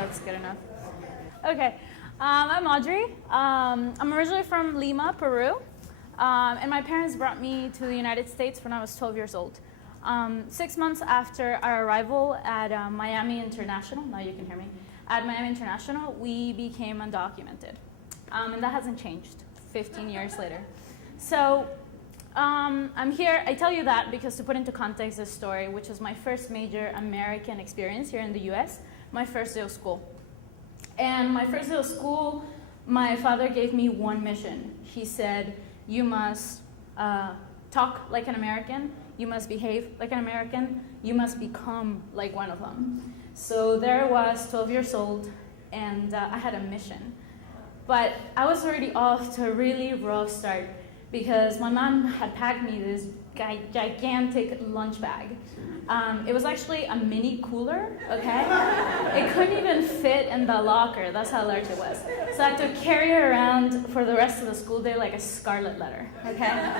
That's good enough. Okay, I'm Audrey. I'm originally from Lima, Peru. And my parents brought me to the United States when I was 12 years old. 6 months after our arrival at Miami International, now you can hear me, at Miami International, we became undocumented. And that hasn't changed 15 years later. So I'm here, I tell you that because to put into context this story, which is my first major American experience here in the US, my first day of school. And my first day of school, my father gave me one mission. He said, you must talk like an American, you must behave like an American, you must become like one of them. So there I was, 12 years old, and I had a mission. But I was already off to a really rough start because my mom had packed me this gigantic lunch bag. It was actually a mini cooler, okay? It couldn't even fit in the locker, that's how large it was. So I had to carry it around for the rest of the school day like a scarlet letter, okay?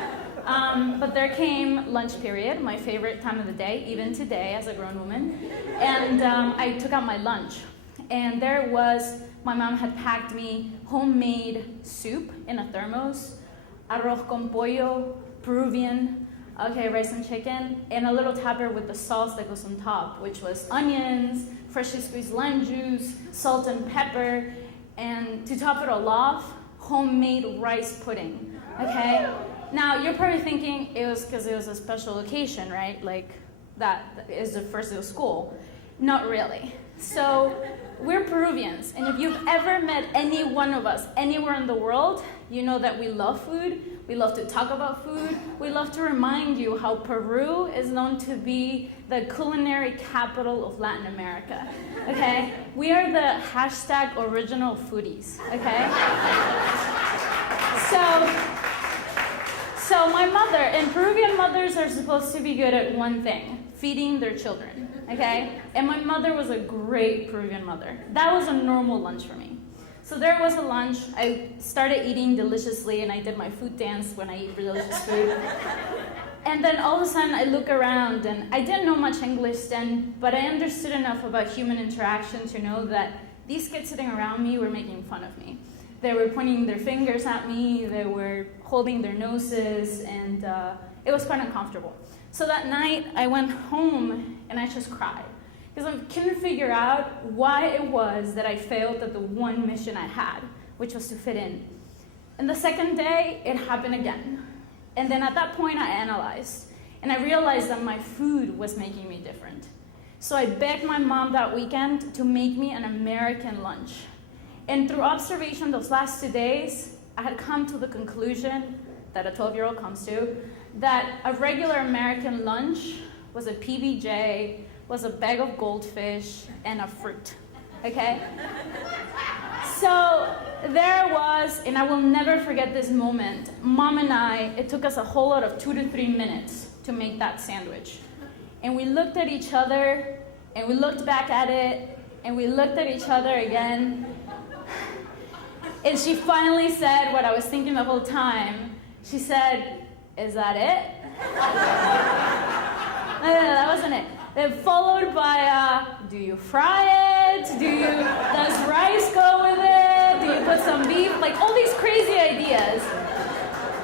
But there came lunch period, my favorite time of the day, even today as a grown woman. And I took out my lunch. And there it was, my mom had packed me homemade soup in a thermos, arroz con pollo, Peruvian, okay, rice and chicken, and a little tapper with the sauce that goes on top, which was onions, freshly squeezed lime juice, salt and pepper, and to top it all off, homemade rice pudding, okay? Now, you're probably thinking it was because it was a special occasion, right? Like, that is the first day of school. Not really. So, we're Peruvians, and if you've ever met any one of us anywhere in the world, you know that we love food, we love to talk about food, we love to remind you how Peru is known to be the culinary capital of Latin America, okay? We are the hashtag original foodies, okay? So my mother, and Peruvian mothers are supposed to be good at one thing, feeding their children, okay? And my mother was a great Peruvian mother. That was a normal lunch for me. So there was a lunch, I started eating deliciously and I did my food dance when I eat delicious food. And then all of a sudden I look around and I didn't know much English then, but I understood enough about human interaction to know that these kids sitting around me were making fun of me. They were pointing their fingers at me, they were holding their noses, and it was quite uncomfortable. So that night I went home and I just cried. Because I couldn't figure out why it was that I failed at the one mission I had, which was to fit in. And the second day, it happened again. And then at that point, I analyzed. And I realized that my food was making me different. So I begged my mom that weekend to make me an American lunch. And through observation those last 2 days, I had come to the conclusion that a 12-year-old comes to, that a regular American lunch was a PBJ, was a bag of goldfish, and a fruit, okay? So there I was, and I will never forget this moment. Mom and I, it took us a whole lot of 2 to 3 minutes to make that sandwich. And we looked at each other, and we looked back at it, and we looked at each other again. And she finally said what I was thinking the whole time. She said, "Is that it?" No, that wasn't it. Then followed by, do you fry it? Does rice go with it? Do you put some beef? Like all these crazy ideas.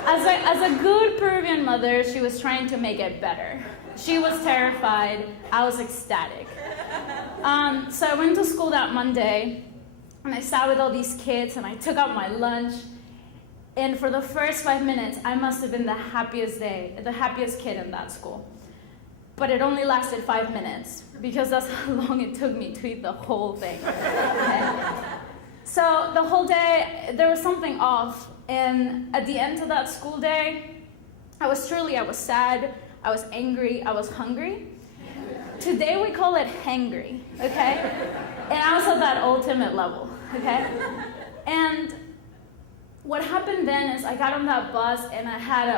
As a good Peruvian mother, she was trying to make it better. She was terrified. I was ecstatic. So I went to school that Monday, and I sat with all these kids, and I took out my lunch. And for the first 5 minutes, I must have been the happiest kid in that school. But it only lasted 5 minutes, because that's how long it took me to eat the whole thing. Okay? So the whole day, there was something off. And at the end of that school day, I was sad, I was angry, I was hungry. Today we call it hangry, okay? And I was at that ultimate level, okay? And what happened then is I got on that bus and I had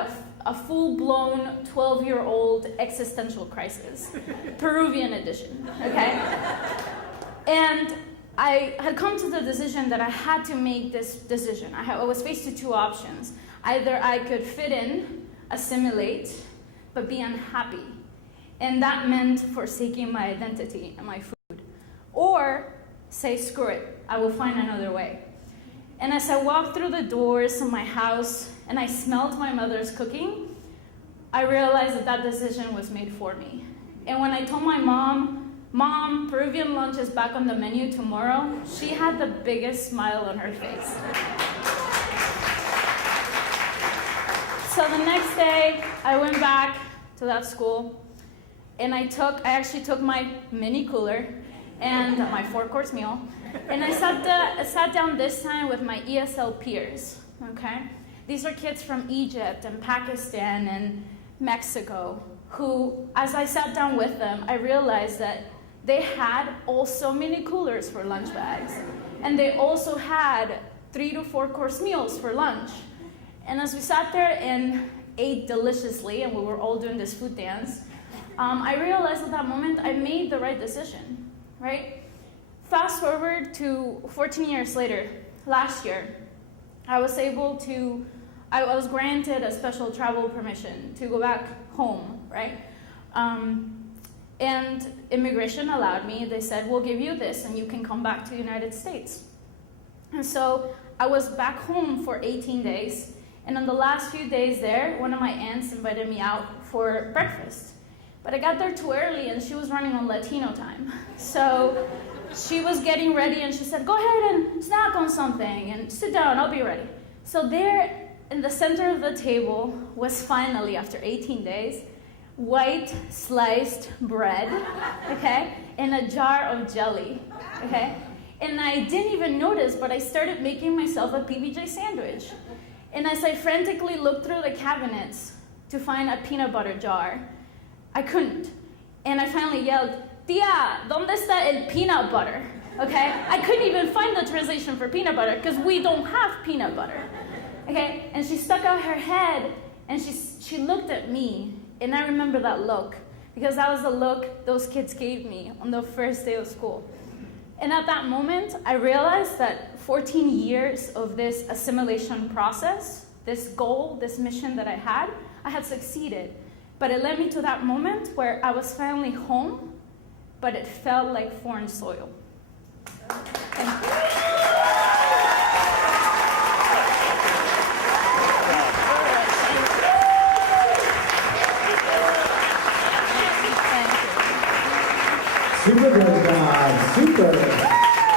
a full-blown 12-year-old existential crisis, Peruvian edition, okay? And I had come to the decision that I had to make this decision. I was faced with two options. Either I could fit in, assimilate, but be unhappy. And that meant forsaking my identity and my food. Or say, screw it, I will find another way. And as I walked through the doors of my house and I smelled my mother's cooking, I realized that that decision was made for me. And when I told my mom, Mom, Peruvian lunch is back on the menu tomorrow, she had the biggest smile on her face. So the next day, I went back to that school, and I actually took my mini cooler and my 4-course meal, and I sat down this time with my ESL peers, okay? These are kids from Egypt and Pakistan and Mexico who, as I sat down with them, I realized that they had also mini coolers for lunch bags, and they also had 3 to 4-course meals for lunch. And as we sat there and ate deliciously, and we were all doing this food dance, I realized at that moment I made the right decision, right? Fast forward to 14 years later, last year, I was granted a special travel permission to go back home, right? And immigration allowed me. They said, we'll give you this and you can come back to the United States. And so I was back home for 18 days. And on the last few days there, one of my aunts invited me out for breakfast. But I got there too early and she was running on Latino time. So she was getting ready and she said, go ahead and snack on something and sit down, I'll be ready. So there in the center of the table was finally, after 18 days, white sliced bread, okay, and a jar of jelly, okay? And I didn't even notice, but I started making myself a PBJ sandwich. And as I frantically looked through the cabinets to find a peanut butter jar, I couldn't. And I finally yelled, Tia, ¿dónde está el peanut butter? Okay? I couldn't even find the translation for peanut butter because we don't have peanut butter. Okay? And she stuck out her head and she looked at me. And I remember that look because that was the look those kids gave me on the first day of school. And at that moment, I realized that 14 years of this assimilation process, this goal, this mission that I had succeeded. But it led me to that moment where I was finally home, but it felt like foreign soil. Thank you. Super good, guys. Super.